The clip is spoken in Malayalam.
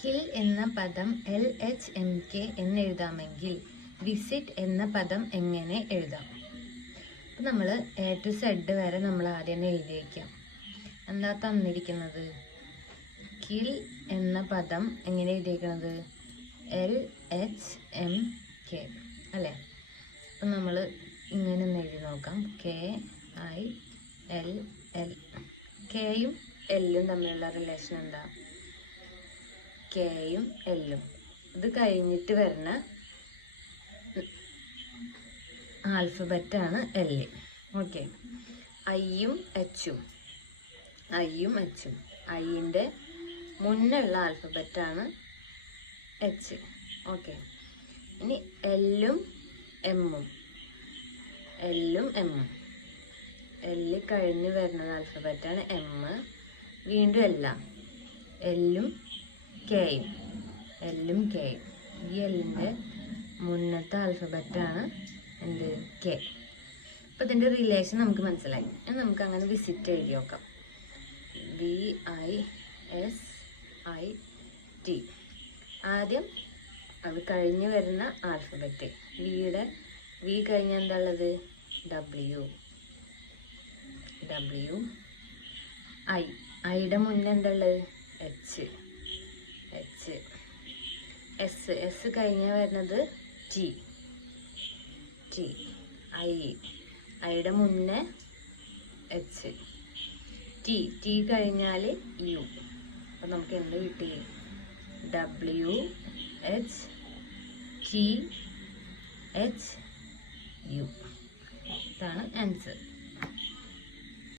കിൽ എന്ന പദം LHMK എന്നെഴുതാമെങ്കിൽ വിസിറ്റ് എന്ന പദം എങ്ങനെ എഴുതാം? അപ്പം നമ്മൾ A to Z വരെ നമ്മൾ ആദ്യം എഴുതി വയ്ക്കാം. എന്താ തന്നിരിക്കുന്നത്? കിൽ എന്ന പദം എങ്ങനെ എഴുതിയിരിക്കുന്നത്? LHMK അല്ലേ? അപ്പം നമ്മൾ ഇങ്ങനെ ഒന്ന് എഴുതി നോക്കാം. KILL. കെയും എല്ലും തമ്മിലുള്ള റിലേഷൻ എന്താ? കെയും എല്ലും. ഇത് കഴിഞ്ഞിട്ട് വരുന്ന ആൽഫബറ്റാണ് എല്. ഓക്കെ. ഐയും എച്ചും. ഐൻ്റെ മുന്നുള്ള ആൽഫബറ്റാണ് എച്ച്. ഓക്കെ. ഇനി എല്ലും എമ്മും. എല്ല് കഴിഞ്ഞ് വരുന്നത് ആൽഫബറ്റാണ് എം. വീണ്ടും എല്ലാം എല്ലും കെയും. ഈ എല്ലിൻ്റെ മുന്നത്തെ ആൽഫബറ്റാണ് എന്ത്? കെ. അപ്പം ഇതിൻ്റെ റിലേഷൻ നമുക്ക് മനസ്സിലായി. നമുക്ക് അങ്ങനെ വിസിറ്റ് എഴുതി നോക്കാം. VISIT. ആദ്യം അത് കഴിഞ്ഞ് വരുന്ന ആൽഫബറ്റ്. വി കഴിഞ്ഞ എന്താ ഉള്ളത്? W. ഐയുടെ മുന്നേ എന്താ ഉള്ളത്? എച്ച്. എസ് കഴിഞ്ഞ വരുന്നത് T. ഐയുടെ മുന്നേ എച്ച്. ടി കഴിഞ്ഞാൽ യു. അപ്പം നമുക്ക് എന്ത് കിട്ടി? WHTHU. ഇതാണ് ആൻസർ.